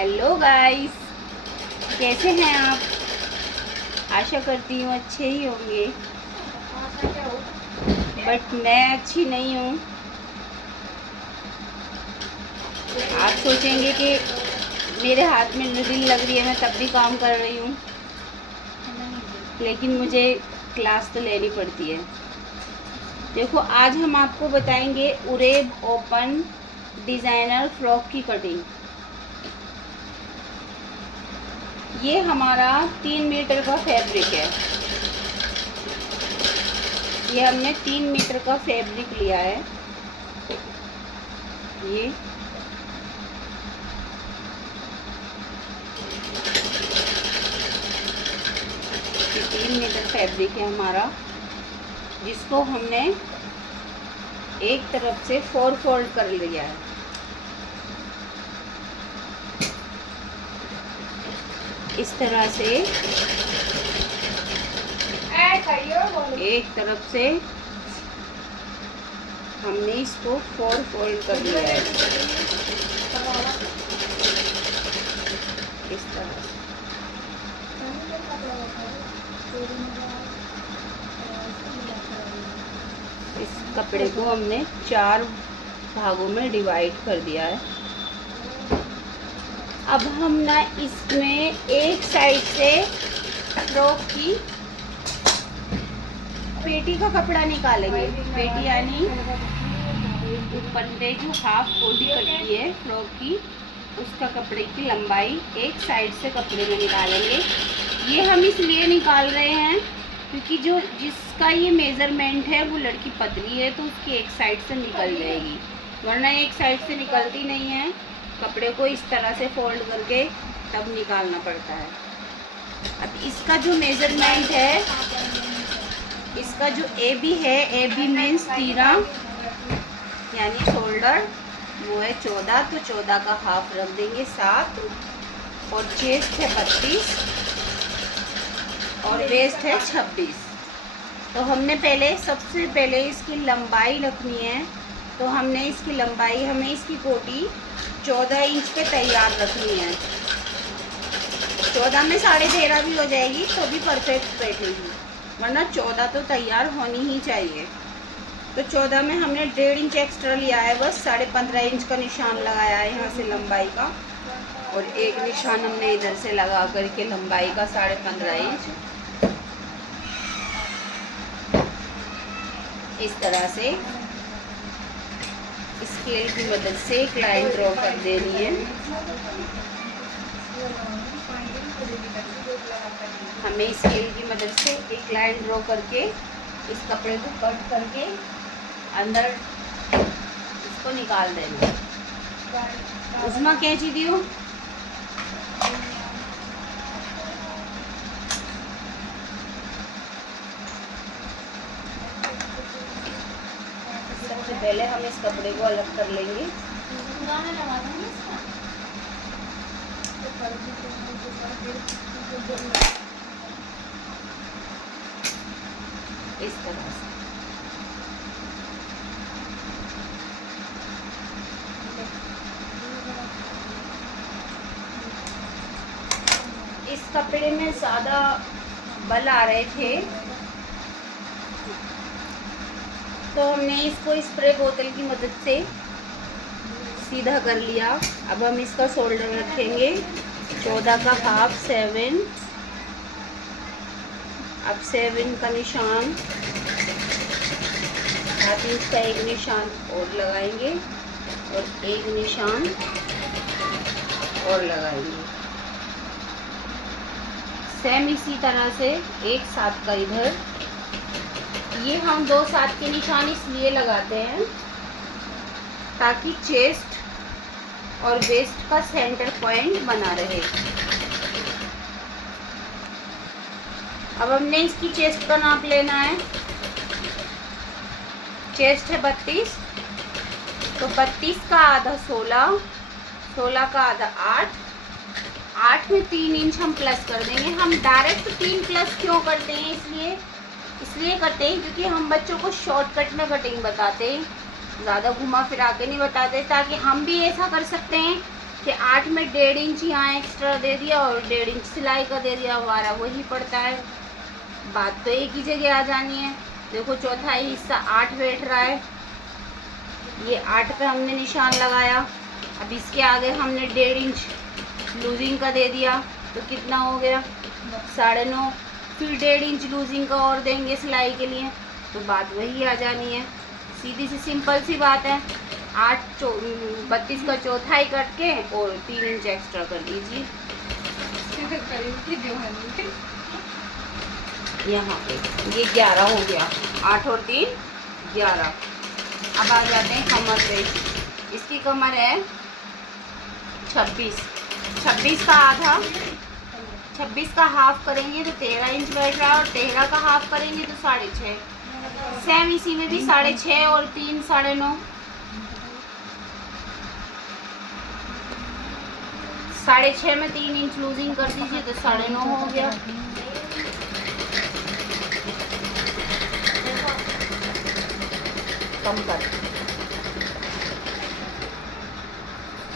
Hello guys, कैसे हैं आप? आशा करती हूँ अच्छे ही होंगे, बट मैं अच्छी नहीं हूँ। आप सोचेंगे कि मेरे हाथ में ड्रिल लग रही है, मैं तब भी काम कर रही हूँ, लेकिन मुझे क्लास तो लेनी पड़ती है। देखो, आज हम आपको बताएंगे उरेब ओपन डिज़ाइनर फ्रॉक की कटिंग। ये हमारा 3 मीटर का फैब्रिक है। ये हमने 3 मीटर का फैब्रिक लिया है। ये 3 मीटर फैब्रिक है हमारा, जिसको हमने एक तरफ से 4 फोल्ड कर लिया है। इस तरह से एक तरफ से हमने इसको 4 फोल्ड कर लिया है, इस तरह से। इस कपड़े को हमने 4 भागों में डिवाइड कर दिया है। अब हम ना इसमें एक साइड से फ्रॉक की पेटी का कपड़ा निकालेंगे। पेटी यानी ऊपर से जो हाफ बॉडी कटती है फ्रॉक की, उसका कपड़े की लंबाई एक साइड से कपड़े में निकालेंगे। ये हम इसलिए निकाल रहे हैं क्योंकि जो जिसका ये मेज़रमेंट है वो लड़की पतली है, तो उसकी एक साइड से निकल जाएगी, वरना एक साइड से निकलती नहीं है। कपड़े को इस तरह से फोल्ड करके तब निकालना पड़ता है। अब इसका जो मेज़रमेंट है, इसका जो ए बी है, ए बी मीन्स तीरा यानी शोल्डर, वो है 14, तो 14 का हाफ रख देंगे 7, और चेस्ट है 32 और वेस्ट है 26। तो हमने सबसे पहले इसकी लंबाई रखनी है। तो हमने इसकी लंबाई, हमें इसकी कोटी 14 इंच पे तैयार रखनी है। 14 में 13.5 भी हो जाएगी तो भी परफेक्ट बैठेगी, वरना 14 तो तैयार होनी ही चाहिए। तो 14 में हमने 1.5 इंच एक्स्ट्रा लिया है, बस 15.5 इंच का निशान लगाया है यहाँ से लंबाई का, और एक निशान हमने इधर से लगा करके लंबाई का 15.5 इंच इस तरह से स्केल की मदद से एक लाइन ड्रॉ कर देनी है। हमें स्केल की मदद से एक लाइन ड्रॉ करके इस कपड़े को कट करके अंदर इसको निकाल देना। उसमें कैंची दियो। सबसे पहले हम इस कपड़े को अलग कर लेंगे। इस तरह से इस कपड़े में ज़्यादा बल आ रहे थे, तो हमने इसको स्प्रे बोतल की मदद से सीधा कर लिया। अब हम इसका शोल्डर रखेंगे 14 का हाफ 7। अब 7 का निशान, 7 इंच का एक निशान और लगाएंगे और एक निशान और लगाएंगे। सेम इसी तरह से एक 7 का इधर। ये हम 2 7 के निशान इसलिए लगाते हैं ताकि चेस्ट और वेस्ट का सेंटर पॉइंट बना रहे। अब हमने इसकी चेस्ट का नाप लेना है। चेस्ट है 32, तो 32 का आधा 16, 16 का आधा 8, 8 में 3 इंच हम प्लस कर देंगे। हम डायरेक्ट 3 प्लस क्यों करते हैं, इसलिए करते हैं क्योंकि हम बच्चों को शॉर्टकट में कटिंग बताते हैं, ज़्यादा घुमा फिरा के नहीं बताते, ताकि हम भी ऐसा कर सकते हैं कि 8 में 1.5 इंच यहाँ एक्स्ट्रा दे दिया और 1.5 इंच सिलाई का दे दिया, हमारा वही पड़ता है। बात तो एक ही जगह आ जानी है। देखो चौथाई हिस्सा 8 बैठ रहा है, ये 8 पे हमने निशान लगाया। अब इसके आगे हमने 1.5 इंच लूजिंग का दे दिया, तो कितना हो गया 9.5। फिर 1.5 इंच लूजिंग का और देंगे सिलाई के लिए, तो बात वही आ जानी है। सीधी सी सिंपल सी बात है। 32 का चौथाई कट के और 3 इंच एक्स्ट्रा कर लीजिए यहाँ पे। ये 11 हो गया, 8 और 3 11। अब आ जाते हैं कमर पे। इसकी कमर है 26 का आधा, 26 का हाफ करेंगे तो 13 इंच बैठ रहा है, और 13 का हाफ करेंगे तो 6.5। सेम इसी में भी 6.5 और 3 9.5। 6.5 में 3 इंच लूजिंग कर दीजिए तो 9.5 हो गया। कम कर।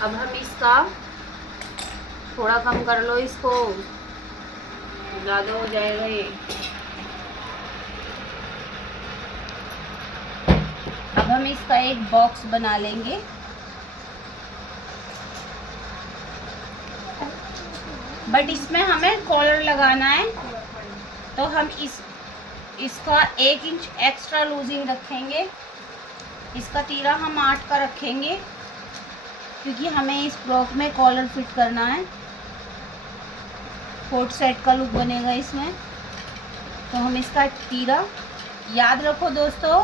अब हम इसका थोड़ा कम कर लो, इसको ज़्यादा हो जाएगा ये। अब हम इसका एक बॉक्स बना लेंगे। बट इसमें हमें कॉलर लगाना है, तो हम इसका 1 इंच एक्स्ट्रा लूजिंग रखेंगे। इसका तीरा हम 8 का रखेंगे, क्योंकि हमें इस फ्रॉक में कॉलर फिट करना है। कोट सेट का लुक बनेगा इसमें, तो हम इसका तीरा याद रखो दोस्तों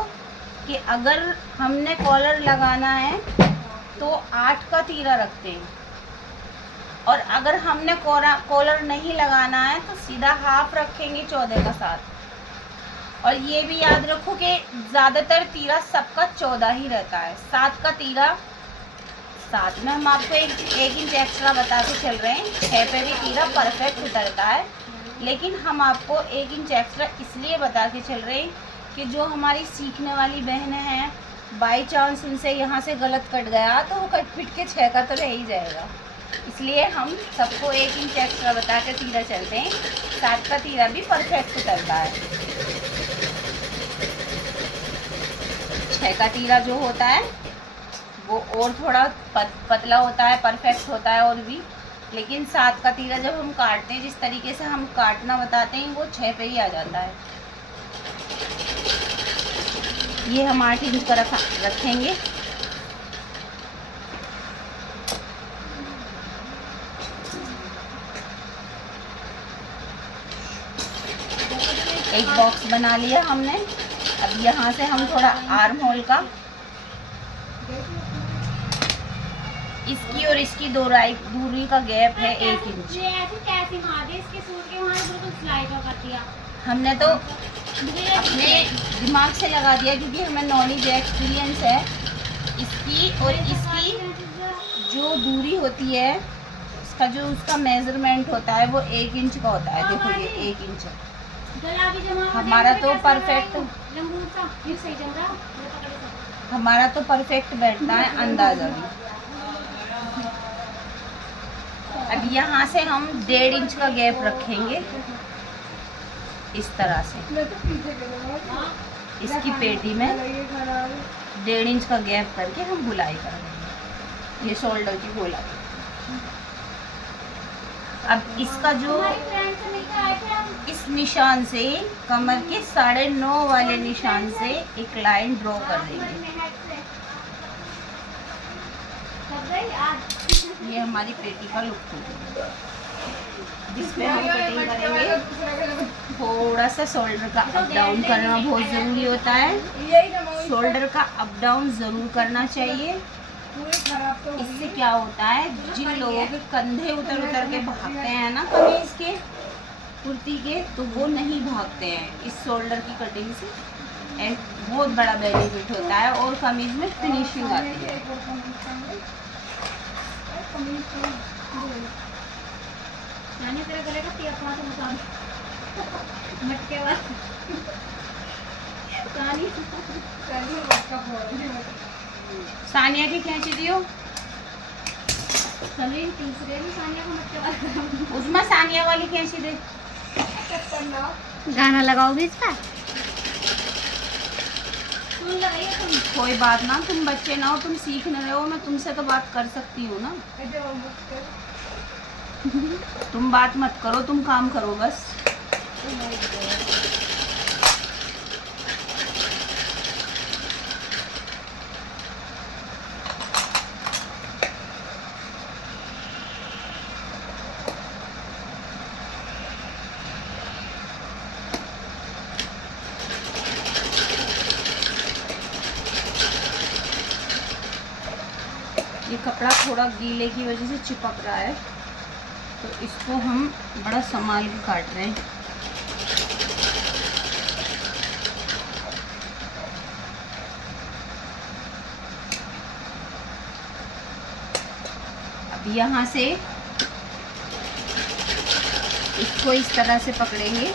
कि अगर हमने कॉलर लगाना है तो 8 का तीरा रखते हैं, और अगर हमने कॉलर नहीं लगाना है तो सीधा हाफ रखेंगे 14 का 7। और ये भी याद रखो कि ज़्यादातर तीरा सबका 14 ही रहता है। 7 का तीरा 7 में हम आपको 1 इंच एक्स्ट्रा बता के चल रहे हैं। 6 पे भी तीरा परफेक्ट उतरता है, लेकिन हम आपको 1 इंच एक्स्ट्रा इसलिए बता के चल रहे हैं कि जो हमारी सीखने वाली बहनें हैं, बाई चांस उनसे यहाँ से गलत कट गया तो वो कट पिट के 6 का तो रह ही जाएगा। इसलिए हम सबको 1 इंच एक्स्ट्रा बता के तीरा चलते हैं। 7 का तीरा भी परफेक्ट उतरता है। 6 का तीरा जो होता है वो और थोड़ा पतला होता है, परफेक्ट होता है और भी। लेकिन 7 का तीरा जब हम काटते हैं, जिस तरीके से हम काटना बताते हैं, वो 6 पे ही आ जाता है। ये हम 8 इंच का रखेंगे। एक बॉक्स बना लिया हमने। अब यहाँ से हम थोड़ा आर्म होल का, इसकी और इसकी दूरी का गैप है 1 इंच। हमने तो अपने दिमाग से लगा दिया, क्योंकि हमें नॉलेज एक्सपीरियंस है। इसकी और इसकी जो दूरी होती है, उसका मेजरमेंट होता है, वो 1 इंच का होता है। देखो ये 1 इंच है हमारा, तो परफेक्ट बैठता है अंदाजा भी। अब यहाँ से हम 1.5 इंच का गैप रखेंगे इस तरह से। इसकी पेटी में 1.5 इंच का गैप करके हम बुलाई कर देंगे, ये शोल्डर की गोलाई। अब इसका जो इस निशान से, कमर के 9.5 वाले निशान से एक लाइन ड्रॉ कर देंगे। ये हमारी पेटी का लुक होगा, जिसमें हम कटिंग करेंगे। थोड़ा सा शोल्डर का अप डाउन करना बहुत ज़रूरी होता है। शोल्डर का अप डाउन ज़रूर करना चाहिए। इससे क्या होता है, जिन लोगों के कंधे उतर के भागते हैं ना कमीज़ के, कुर्ती के, तो वो नहीं भागते हैं इस शोल्डर की कटिंग से। एंड बहुत बड़ा बेनिफिट होता है, और कमीज़ में फिनिशिंग आती है। सानिया की खींच दियो। उसमें सानिया वाली कैसी दे? गाना लगाओगे इसका? कोई बात ना, तुम बच्चे ना हो, तुम सीख न रहे हो, मैं तुमसे तो बात कर सकती हूँ ना। तुम बात मत करो, तुम काम करो बस। ये कपड़ा थोड़ा गीले की वजह से चिपक रहा है, तो इसको हम बड़ा संभाल के काट रहे हैं। अब यहाँ से इसको इस तरह से पकड़ेंगे,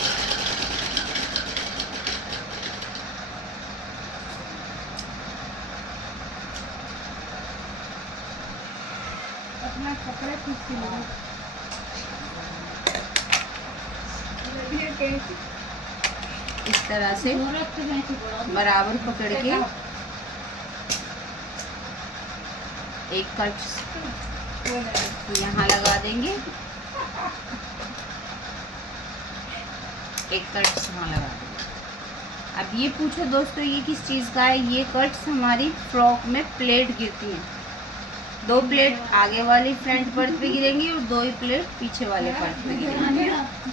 अपना कपड़ा ठीक से लो, इस तरह से बराबर पकड़ के एक कट यहाँ लगा देंगे, एक कट यहाँ लगा देंगे। अब ये पूछो दोस्तों, ये किस चीज़ का है? ये कट्स हमारी फ्रॉक में प्लेट गिरती हैं। 2 प्लेट आगे वाली फ्रंट पर्ट पे गिरेंगी और 2 ही प्लेट पीछे वाले पर्ट पे गिरेंगी।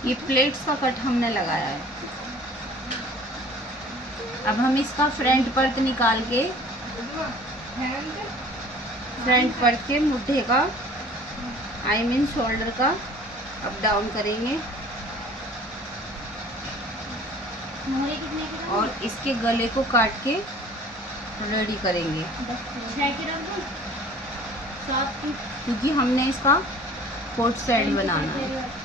ये प्लेट्स का कट हमने लगाया है। अब हम इसका फ्रंट पर्ट निकाल के, फ्रंट पर्ट के मुट्ठे का, आई मीन शोल्डर का अप डाउन करेंगे और इसके गले को काट के रेडी करेंगे, क्योंकि हमने इसका कोट सेट बनाना है।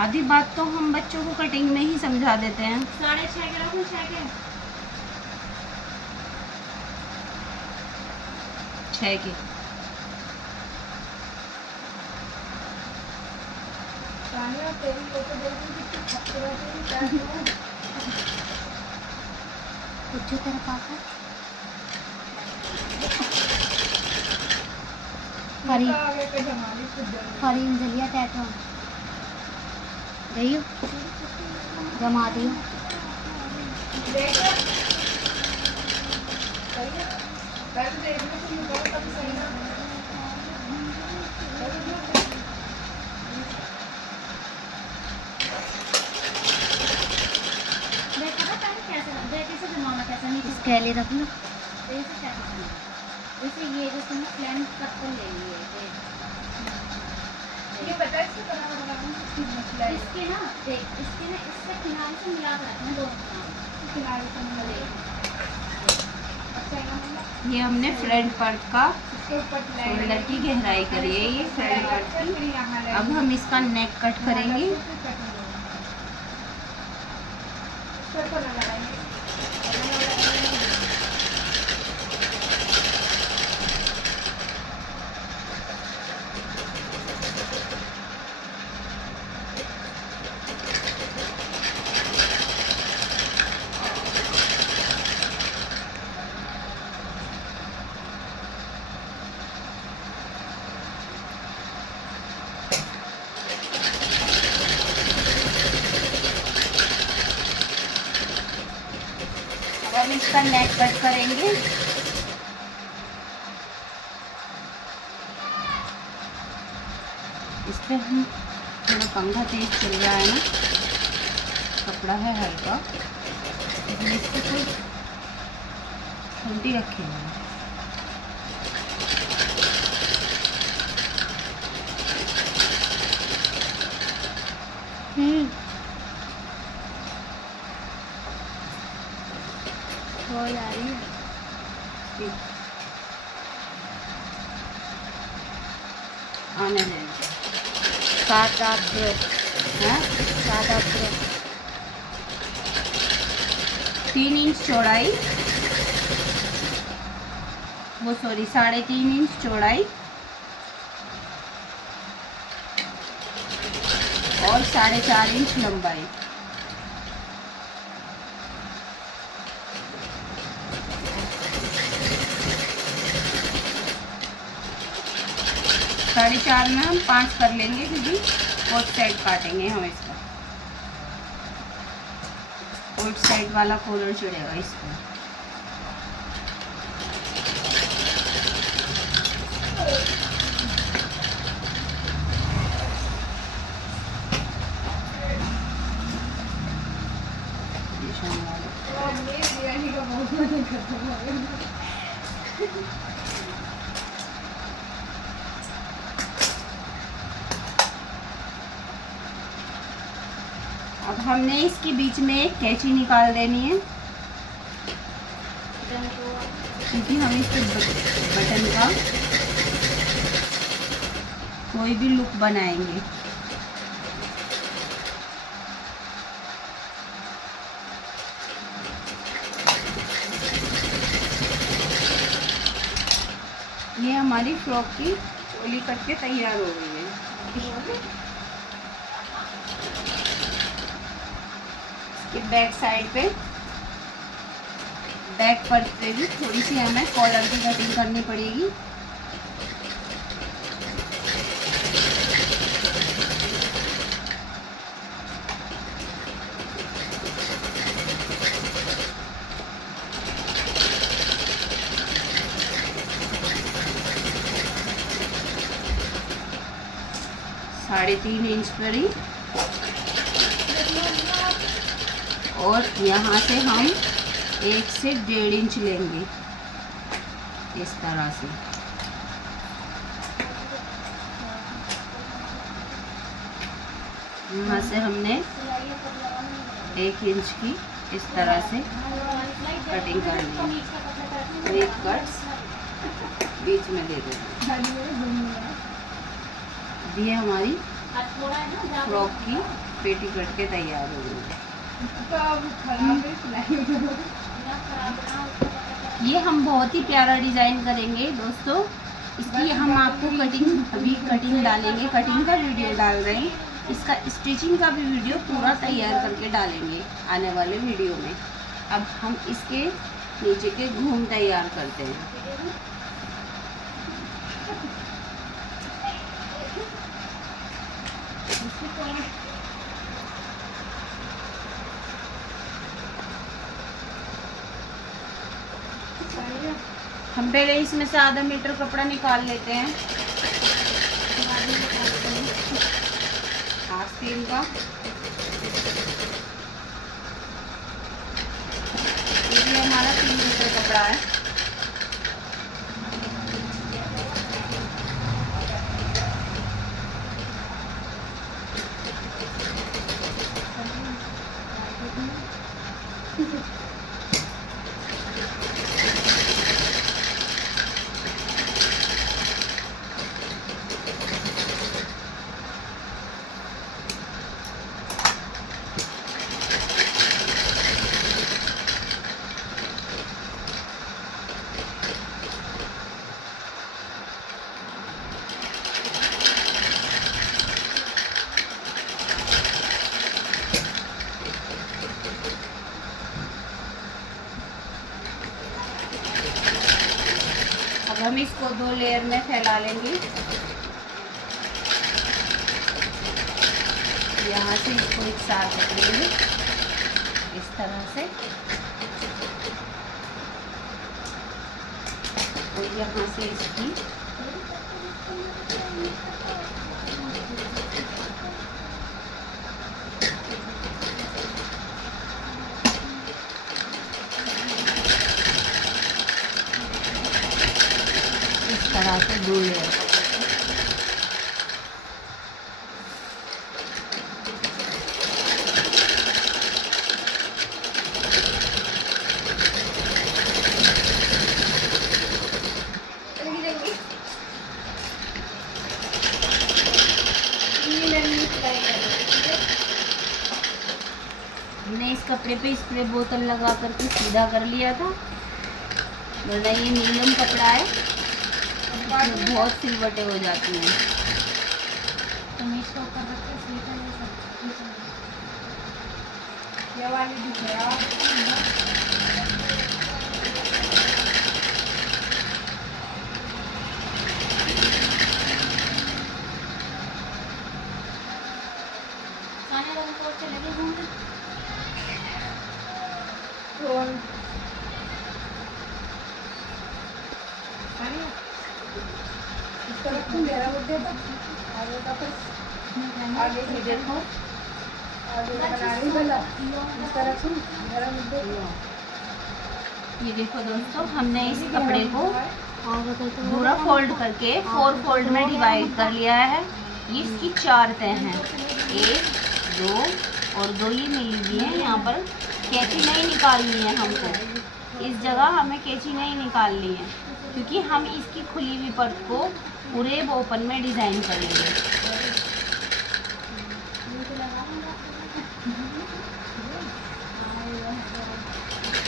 आधी बात तो हम बच्चों को कटिंग में ही समझा देते हैं। 6.5 के रखो, 6 के। कुछ तेरा पापा फरी जलिया टैटो गई हो, जमा दियो। कैले रख लो। जैसे ये जो तुमने प्लान कट कर ले लिए, ये पता है इसके ना, देख इसके ना, इससे किनारे से मिला कर रखना, 2 किनारे से मिला। ये हमने फ्रंट पार्ट का शोल्डर की गहराई करी है, ये फ्रंट पार्ट की। अब हम इसका नेक कट करेंगे। हम इसका नेक कट करेंगे। इस पे हम थोड़ा पंखा तेज चल रहा है ना, कपड़ा है हल्का, इसमें इस पर कोई उल्टी रखे हुए हैं। आने देंगे 7-8 ब्रेक, हैं, 7-8 ब्रेक। 3 इंच चौड़ाई, वो सॉरी 3.5 इंच चौड़ाई और 4.5 इंच लंबाई। साढ़े 4 में हम 5 कर लेंगे क्योंकि कोट साइड काटेंगे हम इसका। कोट साइड वाला कॉलर जुड़ेगा इसको। अब हमने इसके बीच में एक कैंची निकाल देनी है क्योंकि हम इस बटन का कोई भी लुक बनाएंगे। ये हमारी फ्रॉक की चोली कट के तैयार हो गई है। इसके बैक साइड पे बैक पर भी थोड़ी सी हमें कॉलर की कटिंग करनी पड़ेगी। साढ़े 3 इंच पर ही और यहाँ से हम 1 से 1.5 इंच लेंगे इस तरह से। यहाँ से हमने 1 इंच की इस तरह से कटिंग करनी है। एक कट्स बीच में दे देंगे। ये हमारी फ्रॉक की पेटी कट के तैयार हो गई। ये हम बहुत ही प्यारा डिज़ाइन करेंगे दोस्तों। इसकी हम आपको कटिंग डालेंगे, कटिंग का वीडियो डाल रहे हैं। इसका स्टिचिंग का भी वीडियो पूरा तैयार करके डालेंगे आने वाले वीडियो में। अब हम इसके नीचे के घूम तैयार करते हैं। हम पहले इसमें से आधा मीटर कपड़ा निकाल लेते हैं आस्तीन का। ये हमारा 3 मीटर कपड़ा है। अब हम इसको 2 लेयर में फैला लेंगे। यहाँ से इसको एक साथ पकड़ेंगे इस तरह से और यहाँ से इसकी तरह से 2 लेयर। हमने इस कपड़े पे स्प्रे बोतल लगा करके सीधा कर लिया था। वरना ये मीडियम कपड़ा है, इसमें बहुत सिलवटें हो जाती हैं। कमीज को ऊपर रख के सीधा ये सब ये वाली दिख रहा है। खाने वाले को चले गए घूमने। इस तरफ से मेरा मुद्दे था, आगे का फिर आगे की देखो, आगे बनानी वाला इस तरफ से मेरा मुद्दे। ये देखो दोस्तों, हमने इस कपड़े को आगे तो पूरा फोल्ड करके 4 फोल्ड में डिवाइड कर लिया है। ये इसकी 4 तह हैं, 1 2 और 2 ये मिली हुई है। यहाँ पर कैंची नहीं निकालनी है हमको, इस जगह हमें कैंची नहीं निकालनी है, क्योंकि हम इसकी खुली हुई परत को पूरे ओपन में डिज़ाइन करेंगे।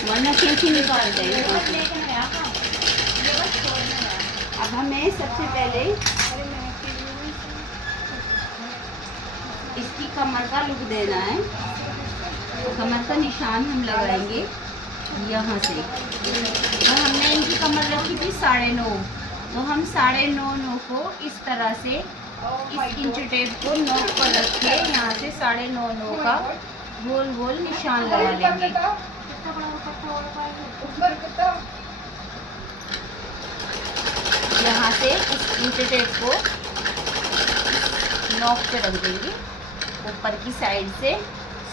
वरना कैंची निकाल देंगे। अब हमें सबसे पहले इसकी कमर का लुक देना है। कमर का निशान हम लगाएंगे यहाँ से। तो हमने इनकी कमर रखी थी 9.5, तो हम 9.5 को इस तरह से इस इंच टेप को नोक पर रख के यहाँ से 9.5 का गोल गोल निशान लगा लेंगे। यहाँ से इस इंच टेप को नोक पे रख देंगे, ऊपर की साइड से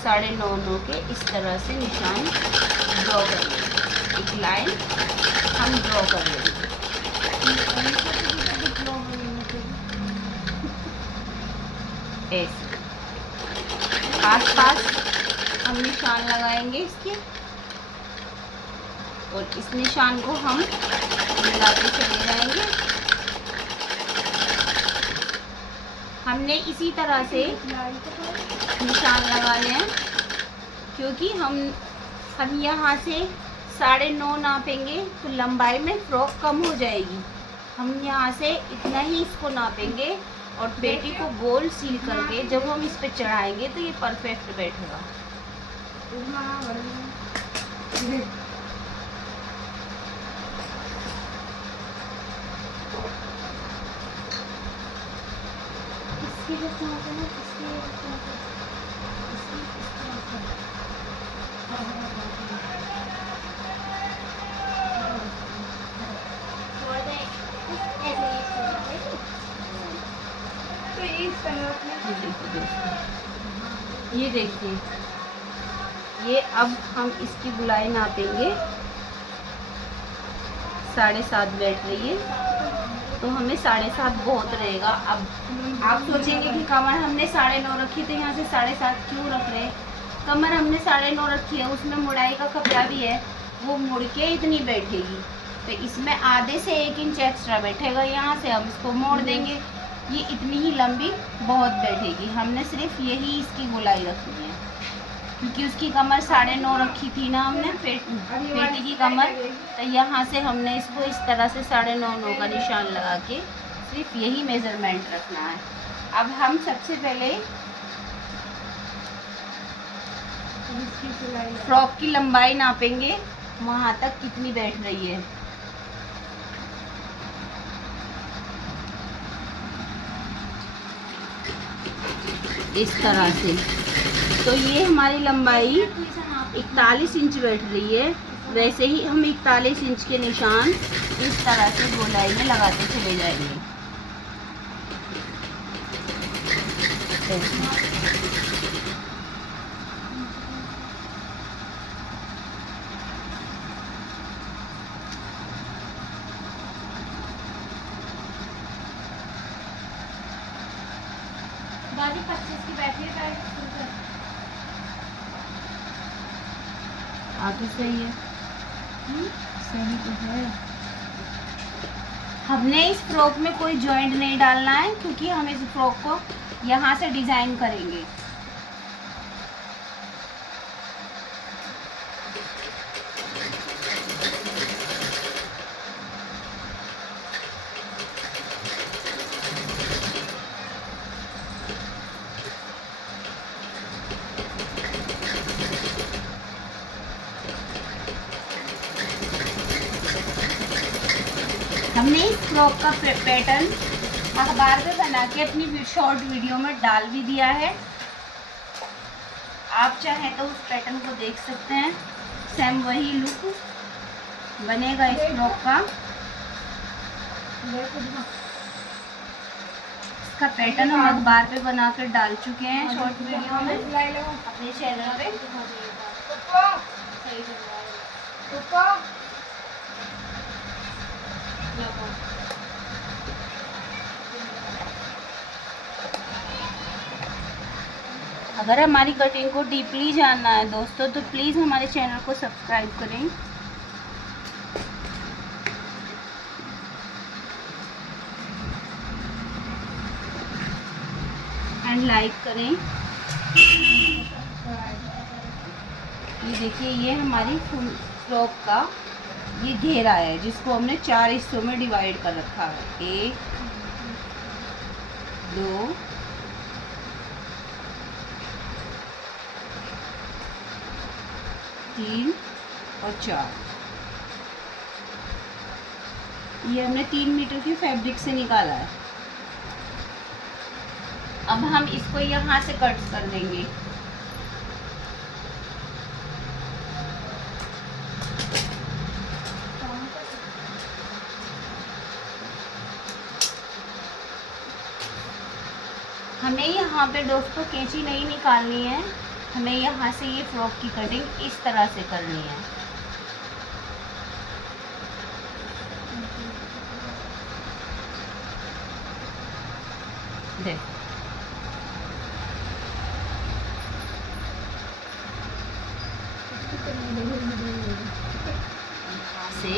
9.5 के इस तरह से निशान ड्रॉ करेंगे। एक लाइन हम ड्रॉ कर लेंगे। ऐसे आस-पास हम निशान लगाएंगे इसके, और इस निशान को हम मिलाते चले जाएंगे। हमने इसी तरह से निशान लगाने हैं, क्योंकि हम यहाँ से 9.5 नापेंगे तो लंबाई में फ्रॉक कम हो जाएगी। हम यहाँ से इतना ही इसको नापेंगे और पेटी को गोल सील करके जब हम इस पे चढ़ाएंगे तो ये परफेक्ट बैठेगा। तो इस तरफ में ये देखिए, ये अब हम इसकी गुलाई नापेंगे। 7.5 बैठ रही है, तो हमें 7.5 बहुत रहेगा। अब आप सोचेंगे कि कमर हमने 9.5 रखी, तो यहाँ से 7.5 क्यों रख रहे हैं? कमर हमने 9.5 रखी है, उसमें मुड़ाई का कपड़ा भी है, वो मुड़ के इतनी बैठेगी, तो इसमें आधे से 1 इंच एक्स्ट्रा बैठेगा। यहाँ से हम इसको मोड़ देंगे, ये इतनी ही लंबी बहुत बैठेगी। हमने सिर्फ यही इसकी गोलाई रखनी है, क्योंकि उसकी कमर 9.5 रखी थी ना हमने, पेटी की कमर, तो यहाँ से हमने इसको इस तरह से 9.5 का निशान लगा के सिर्फ यही मेज़रमेंट रखना है। अब हम सबसे पहले फ्रॉक की लंबाई नापेंगे, वहाँ तक कितनी बैठ रही है। इस तरह से, तो ये हमारी लंबाई 41 इंच बैठ रही है। वैसे ही हम 41 इंच के निशान इस तरह से गोलाई में लगाते चले जाएंगे। दादी 25 की बैटरी का आगे सही है, सही तो है। हमने इस फ्रॉक में कोई जॉइंट नहीं डालना है, क्योंकि हम इस फ्रॉक को यहाँ से डिज़ाइन करेंगे। हमने इस फ्रॉक का पैटर्न अखबार पे बना के अपनी शॉर्ट वीडियो में डाल भी दिया है। आप चाहें तो उस पैटर्न को देख सकते हैं। सेम वही लुक बनेगा इस फ्रॉक का। इसका पैटर्न हम अखबार पे बना कर डाल चुके हैं शॉर्ट वीडियो में अपने चैनल पे। अगर हमारी कटिंग को डीपली जानना है दोस्तों तो प्लीज़ हमारे चैनल को सब्सक्राइब करें। एंड लाइक करें। ये देखिए, ये हमारी फुल फ्रॉक का ये घेरा है जिसको हमने 4 हिस्सों में डिवाइड कर रखा है। 1 2 3 और 4। ये हमने 3 मीटर की फैब्रिक से निकाला है। अब हम इसको यहाँ से कट कर देंगे। हमें यहाँ पे दोस्तों कैंची नहीं निकालनी है, हमें यहाँ से ये फ्रॉक की कटिंग इस तरह से करनी है। देखो, से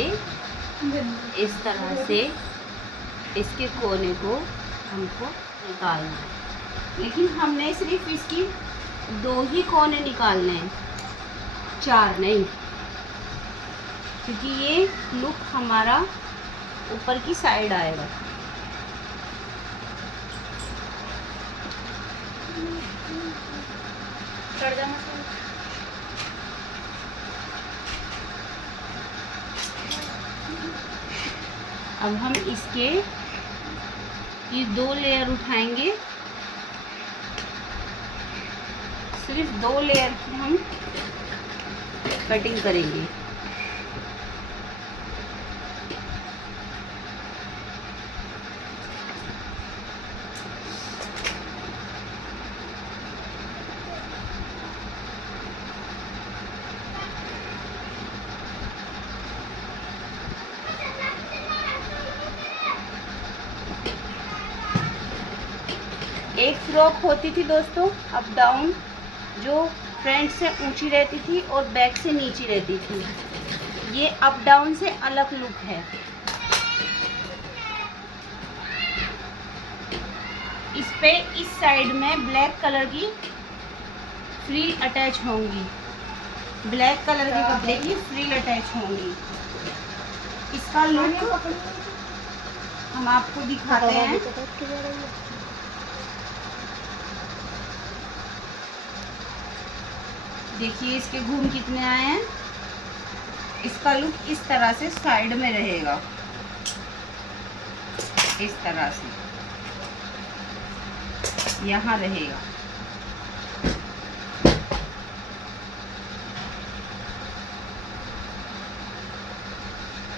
इस तरह से इसके कोने को हमको निकालना है। लेकिन हमने सिर्फ इसकी 2 ही कोने निकालने हैं, 4 नहीं, क्योंकि ये लुक हमारा ऊपर की साइड आएगा। अब हम इसके ये 2 लेयर उठाएंगे, सिर्फ 2 लेयर की हम कटिंग करेंगे। एक फ्रॉक होती थी दोस्तों अप डाउन, जो फ्रंट से ऊंची रहती थी और बैक से नीची रहती थी। ये अप डाउन से अलग लुक है। इस पे इस साइड में ब्लैक कलर की फ्रिल अटैच होंगी, ब्लैक कलर के कपड़े की फ्रिल अटैच होंगी। इसका लुक हम आपको दिखाते हैं। देखिए इसके घूम कितने आए हैं। इसका लुक इस तरह से साइड में रहेगा, इस तरह से यहाँ रहेगा।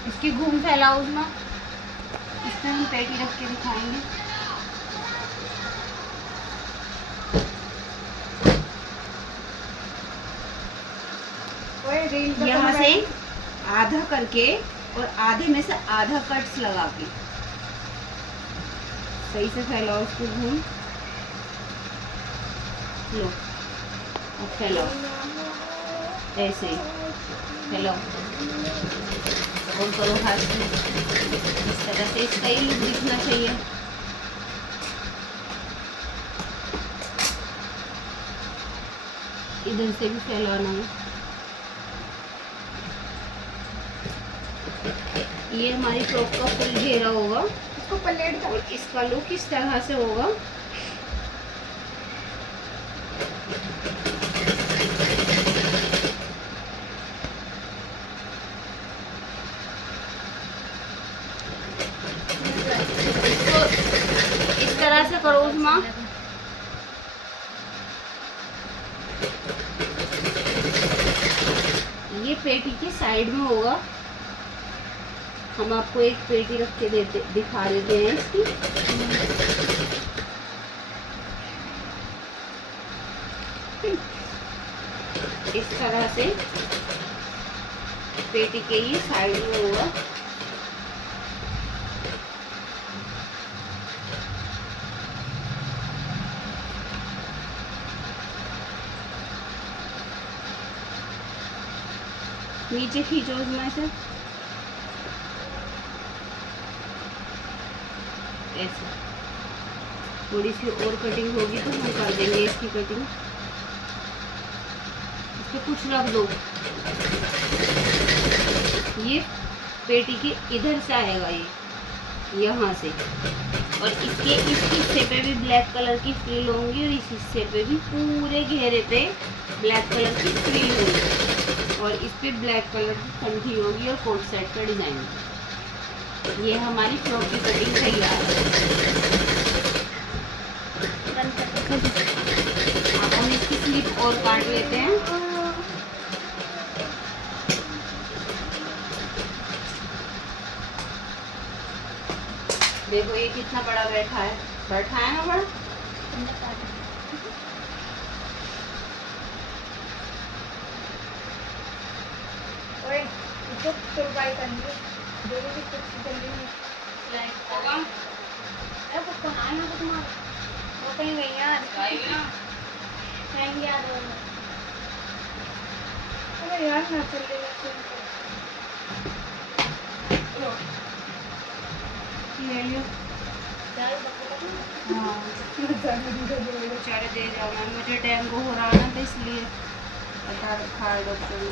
इसकी घूम फैलाओ उसमें, इसमें हम पेटी रख के दिखाएंगे। यहाँ से आधा करके और आधे में से आधा कट्स लगा के सही से फैलाओ उसको, घूम लो और फैलाओ, ऐसे ही फैलाओ और करो हाथ से इस तरह से। इसका ही लुक दिखना चाहिए। इधर से भी फैलाना है। ये हमारी फ्रॉक का फुल घेरा होगा, इसको पलेट और इसका लुक इस तरह से होगा। करो उस्मा। ये पेटी के साइड में होगा। हम आपको एक पेटी रख के दिखा देते हैं इसकी। इस तरह से पेटी के ये साइड में होगा। नीचे खींचो उसमें से ऐसे। थोड़ी सी और कटिंग होगी तो हम कर देंगे इसकी कटिंग। इसको कुछ रख दो। ये पेटी के इधर से आएगा, ये यहाँ से, और इसके इस हिस्से पे भी ब्लैक कलर की फ्रिल होंगी और इस हिस्से पे भी पूरे घेरे पे ब्लैक कलर की फ्रिल होगी और इस पे ब्लैक कलर की कंठी होगी और कोट सेट का डिजाइन होगा। ये हमारी फ्रॉक की कटिंग तैयार है। अब हम इसकी स्लिप और काट लेते हैं। देखो ये कितना बड़ा बैठा है ना बड़ा। ओए इसको तुरपाई करनी है, दोनों की कुछ जल्दी में लाइट होगा। अरे कुछ बनाए ना तुम्हारा, वो कहीं गई यार, आएगी ना। कहीं याद हो। अरे यार ना चल रही है। ले लियो। दाल पका हाँ ना बेचारे दे जाओ मैम, मुझे डेंगू हो रहा है ना तो इसलिए बता रखा है डॉक्टर ने।